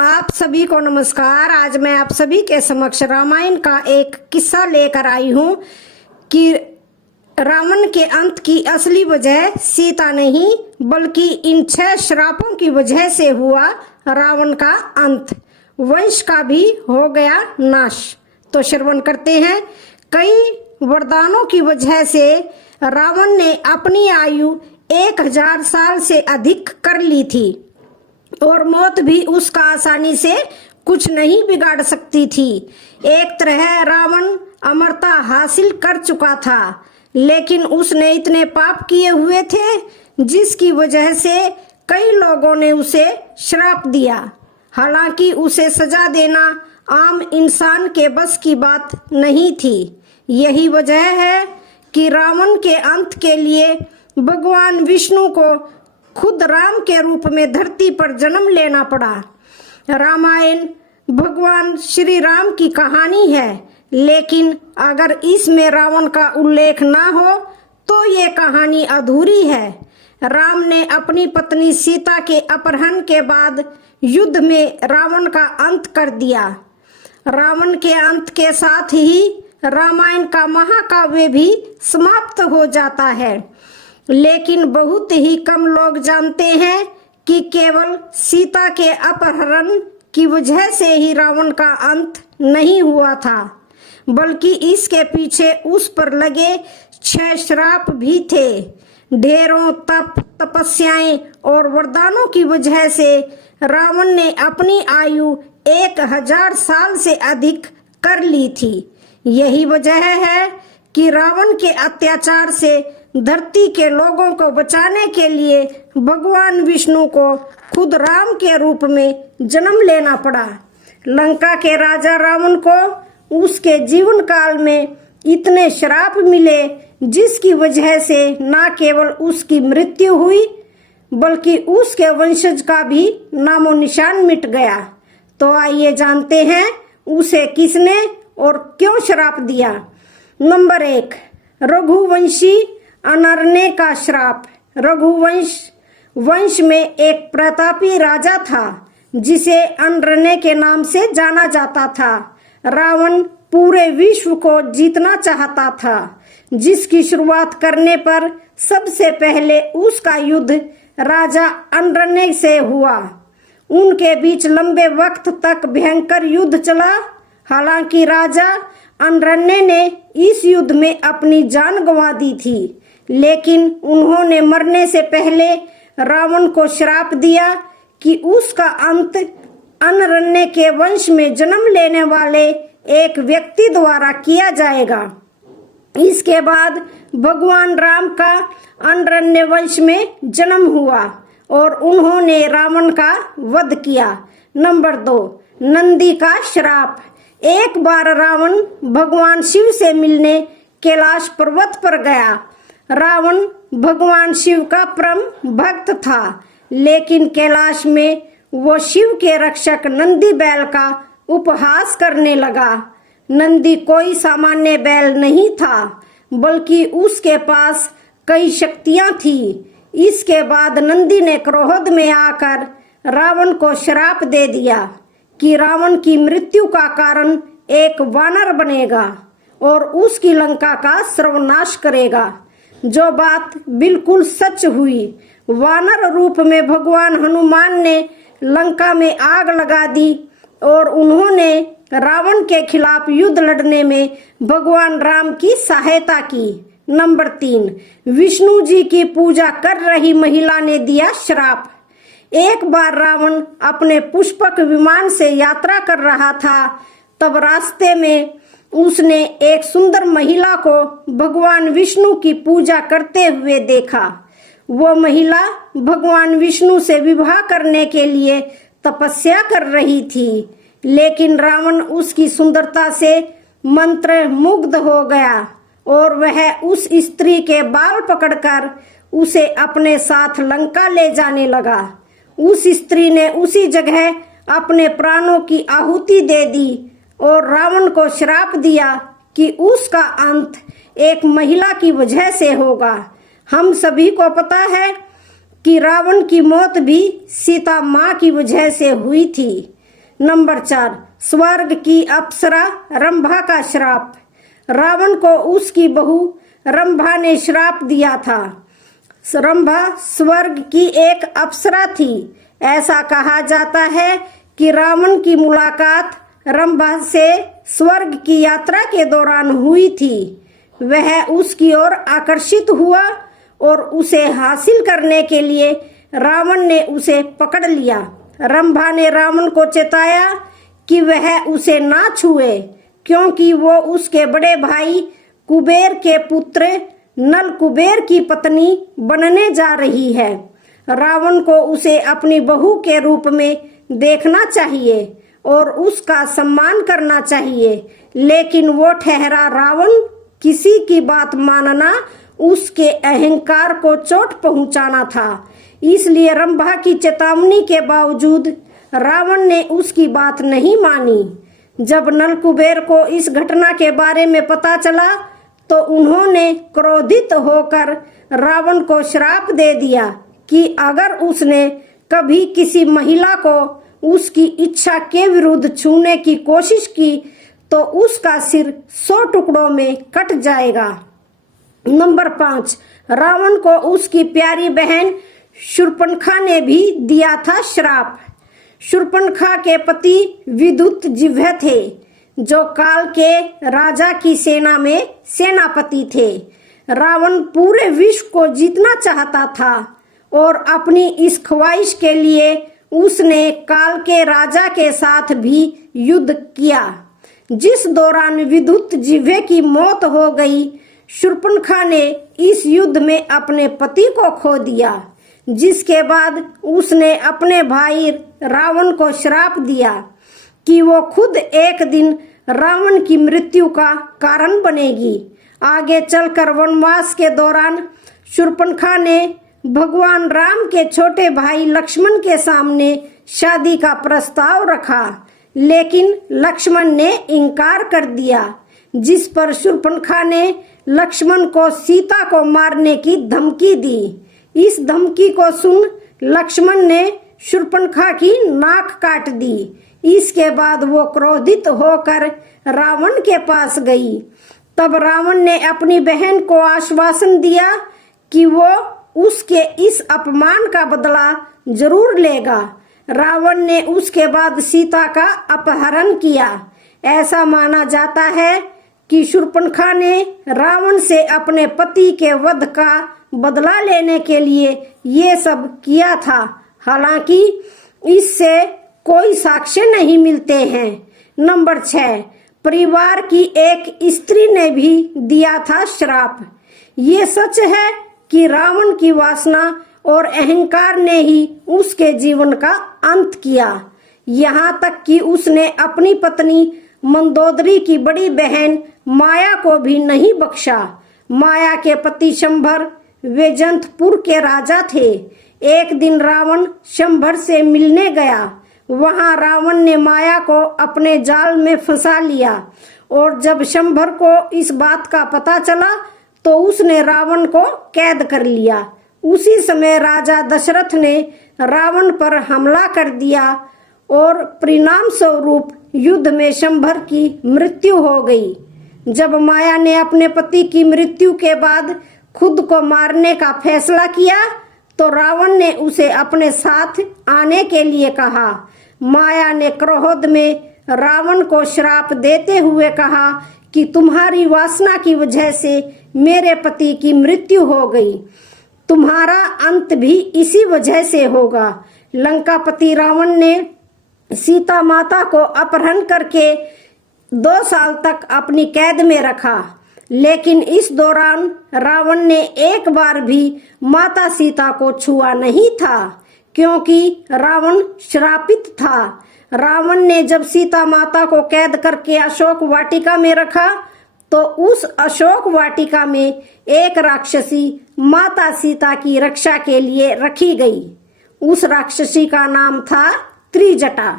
आप सभी को नमस्कार। आज मैं आप सभी के समक्ष रामायण का एक किस्सा लेकर आई हूँ कि रावण के अंत की असली वजह सीता नहीं बल्कि इन 6 श्रापों की वजह से हुआ रावण का अंत, वंश का भी हो गया नाश। तो श्रवण करते हैं। कई वरदानों की वजह से रावण ने अपनी आयु 1000 साल से अधिक कर ली थी और मौत भी उसका आसानी से कुछ नहीं बिगाड़ सकती थी। एक तरह रावण अमरता हासिल कर चुका था, लेकिन उसने इतने पाप किए हुए थे जिसकी वजह से कई लोगों ने उसे श्राप दिया। हालांकि उसे सजा देना आम इंसान के बस की बात नहीं थी। यही वजह है कि रावण के अंत के लिए भगवान विष्णु को खुद राम के रूप में धरती पर जन्म लेना पड़ा। रामायण भगवान श्री राम की कहानी है, लेकिन अगर इसमें रावण का उल्लेख ना हो तो ये कहानी अधूरी है। राम ने अपनी पत्नी सीता के अपहरण के बाद युद्ध में रावण का अंत कर दिया। रावण के अंत के साथ ही रामायण का महाकाव्य भी समाप्त हो जाता है, लेकिन बहुत ही कम लोग जानते हैं कि केवल सीता के अपहरण की वजह से ही रावण का अंत नहीं हुआ था, बल्कि इसके पीछे उस पर लगे 6 श्राप भी थे। ढेरों तप, तपस्याएं और वरदानों की वजह से रावण ने अपनी आयु 1000 साल से अधिक कर ली थी। यही वजह है कि रावण के अत्याचार से धरती के लोगों को बचाने के लिए भगवान विष्णु को खुद राम के रूप में जन्म लेना पड़ा। लंका के राजा रावण को उसके जीवन काल में इतने श्राप मिले जिसकी वजह से न केवल उसकी मृत्यु हुई बल्कि उसके वंशज का भी नामो निशान मिट गया। तो आइए जानते हैं उसे किसने और क्यों श्राप दिया। नंबर 1, रघुवंशी अनरने का श्राप। वंश में एक प्रतापी राजा था जिसे अनरने के नाम से जाना जाता था। रावण पूरे विश्व को जीतना चाहता था, जिसकी शुरुआत करने पर सबसे पहले उसका युद्ध राजा अनरने से हुआ। उनके बीच लंबे वक्त तक भयंकर युद्ध चला। हालांकि राजा अनरने ने इस युद्ध में अपनी जान गंवा दी थी, लेकिन उन्होंने मरने से पहले रावण को श्राप दिया कि उसका अंत अनरण्य के वंश में जन्म लेने वाले एक व्यक्ति द्वारा किया जाएगा। इसके बाद भगवान राम का अनरण्य वंश में जन्म हुआ और उन्होंने रावण का वध किया। नंबर 2, नंदी का श्राप। एक बार रावण भगवान शिव से मिलने कैलाश पर्वत पर गया। रावण भगवान शिव का परम भक्त था, लेकिन कैलाश में वो शिव के रक्षक नंदी बैल का उपहास करने लगा। नंदी कोई सामान्य बैल नहीं था, बल्कि उसके पास कई शक्तियां थी। इसके बाद नंदी ने क्रोध में आकर रावण को श्राप दे दिया कि रावण की मृत्यु का कारण एक वानर बनेगा और उसकी लंका का सर्वनाश करेगा, जो बात बिल्कुल सच हुई। वानर रूप में भगवान हनुमान ने लंका में आग लगा दी और उन्होंने रावण के खिलाफ युद्ध लड़ने में भगवान राम की सहायता की। नंबर 3, विष्णु जी की पूजा कर रही महिला ने दिया श्राप। एक बार रावण अपने पुष्पक विमान से यात्रा कर रहा था, तब रास्ते में उसने एक सुंदर महिला को भगवान विष्णु की पूजा करते हुए देखा। वो महिला भगवान विष्णु से विवाह करने के लिए तपस्या कर रही थी, लेकिन रावण उसकी सुंदरता से मंत्र मुग्ध हो गया और वह उस स्त्री के बाल पकड़कर उसे अपने साथ लंका ले जाने लगा। उस स्त्री ने उसी जगह अपने प्राणों की आहुति दे दी और रावण को श्राप दिया कि उसका अंत एक महिला की वजह से होगा। हम सभी को पता है कि रावण की मौत भी सीता माँ की वजह से हुई थी। नंबर 4, स्वर्ग की अप्सरा रंभा का श्राप। रावण को उसकी बहू रंभा ने श्राप दिया था। रंभा स्वर्ग की एक अप्सरा थी। ऐसा कहा जाता है कि रावण की मुलाकात रंभा से स्वर्ग की यात्रा के दौरान हुई थी। वह उसकी ओर आकर्षित हुआ और उसे हासिल करने के लिए रावण ने उसे पकड़ लिया। रंभा ने रावण को चेताया कि वह उसे ना छुए, क्योंकि वो उसके बड़े भाई कुबेर के पुत्र नल कुबेर की पत्नी बनने जा रही है। रावण को उसे अपनी बहू के रूप में देखना चाहिए और उसका सम्मान करना चाहिए, लेकिन वो ठहरा रावण किसी की बात मानना उसके अहंकार को चोट पहुंचाना था। इसलिए रंभा की चेतावनी के बावजूद रावण ने उसकी बात नहीं मानी। जब नल कुबेर को इस घटना के बारे में पता चला तो उन्होंने क्रोधित होकर रावण को श्राप दे दिया कि अगर उसने कभी किसी महिला को उसकी इच्छा के विरुद्ध छूने की कोशिश की तो उसका सिर 100 टुकड़ों में कट जाएगा। नंबर 5, रावण को उसकी प्यारी बहन शूर्पणखा ने भी दिया था श्राप। शूर्पणखा के पति विद्युत जिह्वा थे, जो काल के राजा की सेना में सेनापति थे। रावण पूरे विश्व को जीतना चाहता था और अपनी इस ख्वाहिश के लिए उसने काल के राजा के साथ भी युद्ध किया। जिस दौरान विद्युत जिह्वा की मौत हो गई, शूर्पणखा ने इस युद्ध में अपने पति को खो दिया, जिसके बाद उसने अपने भाई रावण को श्राप दिया कि वो खुद एक दिन रावण की मृत्यु का कारण बनेगी। आगे चलकर वनवास के दौरान शूर्पणखा ने भगवान राम के छोटे भाई लक्ष्मण के सामने शादी का प्रस्ताव रखा, लेकिन लक्ष्मण ने इनकार कर दिया, जिस पर शूर्पणखा ने लक्ष्मण को सीता को मारने की धमकी दी। इस धमकी को सुन लक्ष्मण ने शूर्पणखा की नाक काट दी। इसके बाद वो क्रोधित होकर रावण के पास गई। तब रावण ने अपनी बहन को आश्वासन दिया कि वो उसके इस अपमान का बदला जरूर लेगा। रावण ने उसके बाद सीता का अपहरण किया। ऐसा माना जाता है कि शूर्पणखा ने रावण से अपने पति के वध का बदला लेने के लिए ये सब किया था। हालांकि इससे कोई साक्ष्य नहीं मिलते हैं। नंबर 6, परिवार की एक स्त्री ने भी दिया था श्राप। ये सच है कि रावण की वासना और अहंकार ने ही उसके जीवन का अंत किया। यहाँ तक कि उसने अपनी पत्नी मंदोदरी की बड़ी बहन माया को भी नहीं बख्शा। माया के पति शंभर वैजंतपुर के राजा थे। एक दिन रावण शंभर से मिलने गया। वहां रावण ने माया को अपने जाल में फंसा लिया और जब शंभर को इस बात का पता चला तो उसने रावण को कैद कर लिया। उसी समय राजा दशरथ ने रावण पर हमला कर दिया और परिणाम स्वरूप युद्ध में शंभर की मृत्यु हो गई। जब माया ने अपने पति की मृत्यु के बाद खुद को मारने का फैसला किया तो रावण ने उसे अपने साथ आने के लिए कहा। माया ने क्रोध में रावण को श्राप देते हुए कहा कि तुम्हारी वासना की वजह से मेरे पति की मृत्यु हो गई, तुम्हारा अंत भी इसी वजह से होगा। लंकापति रावण ने सीता माता को अपहरण करके 2 साल तक अपनी कैद में रखा, लेकिन इस दौरान रावण ने एक बार भी माता सीता को छुआ नहीं था, क्योंकि रावण श्रापित था। रावण ने जब सीता माता को कैद करके अशोक वाटिका में रखा तो उस अशोक वाटिका में एक राक्षसी माता सीता की रक्षा के लिए रखी गई। उस राक्षसी का नाम था त्रिजटा।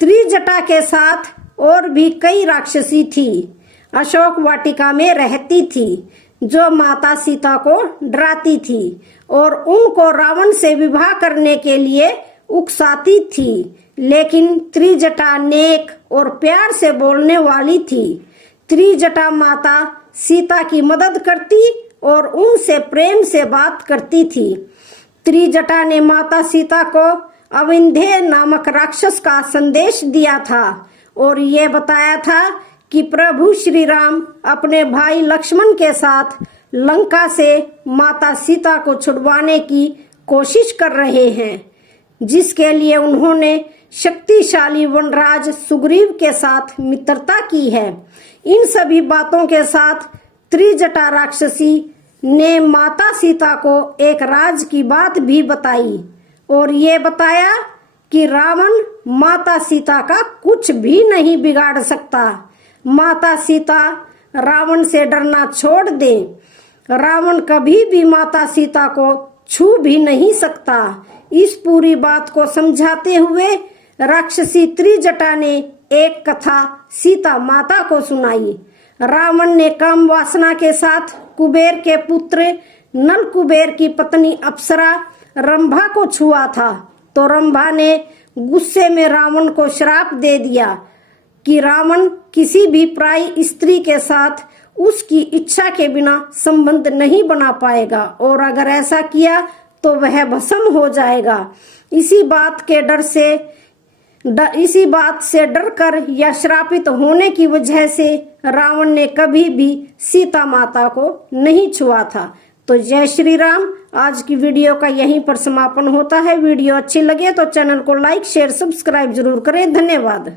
त्रिजटा के साथ और भी कई राक्षसी थी, अशोक वाटिका में रहती थी, जो माता सीता को डराती थी और उनको रावण से विवाह करने के लिए उकसाती थी, लेकिन त्रिजटा नेक और प्यार से बोलने वाली थी। त्रिजटा माता सीता की मदद करती और उनसे प्रेम से बात करती थी। त्रिजटा ने माता सीता को अविंध्य नामक राक्षस का संदेश दिया था और ये बताया था कि प्रभु श्री राम अपने भाई लक्ष्मण के साथ लंका से माता सीता को छुड़वाने की कोशिश कर रहे हैं, जिसके लिए उन्होंने शक्तिशाली वनराज सुग्रीव के साथ मित्रता की है। इन सभी बातों के साथ त्रिजटा राक्षसी ने माता सीता को एक राज की बात भी बताई और ये बताया कि रावण माता सीता का कुछ भी नहीं बिगाड़ सकता। माता सीता रावण से डरना छोड़ दे। रावण कभी भी माता सीता को छू भी नहीं सकता। इस पूरी बात को समझाते हुए राक्षसी त्रिजटा ने एक कथा सीता माता को सुनाई। रावण ने काम वासना के साथ कुबेर के पुत्र नल कुबेर की पत्नी अप्सरा रंभा को छुआ था, तो रंभा ने गुस्से में रावण को श्राप दे दिया कि रावण किसी भी पराई स्त्री के साथ उसकी इच्छा के बिना संबंध नहीं बना पाएगा और अगर ऐसा किया तो वह भस्म हो जाएगा। इसी बात से डरकर या श्रापित होने की वजह से रावण ने कभी भी सीता माता को नहीं छुआ था। तो जय श्री राम। आज की वीडियो का यहीं पर समापन होता है। वीडियो अच्छी लगे तो चैनल को लाइक शेयर सब्सक्राइब जरूर करें। धन्यवाद।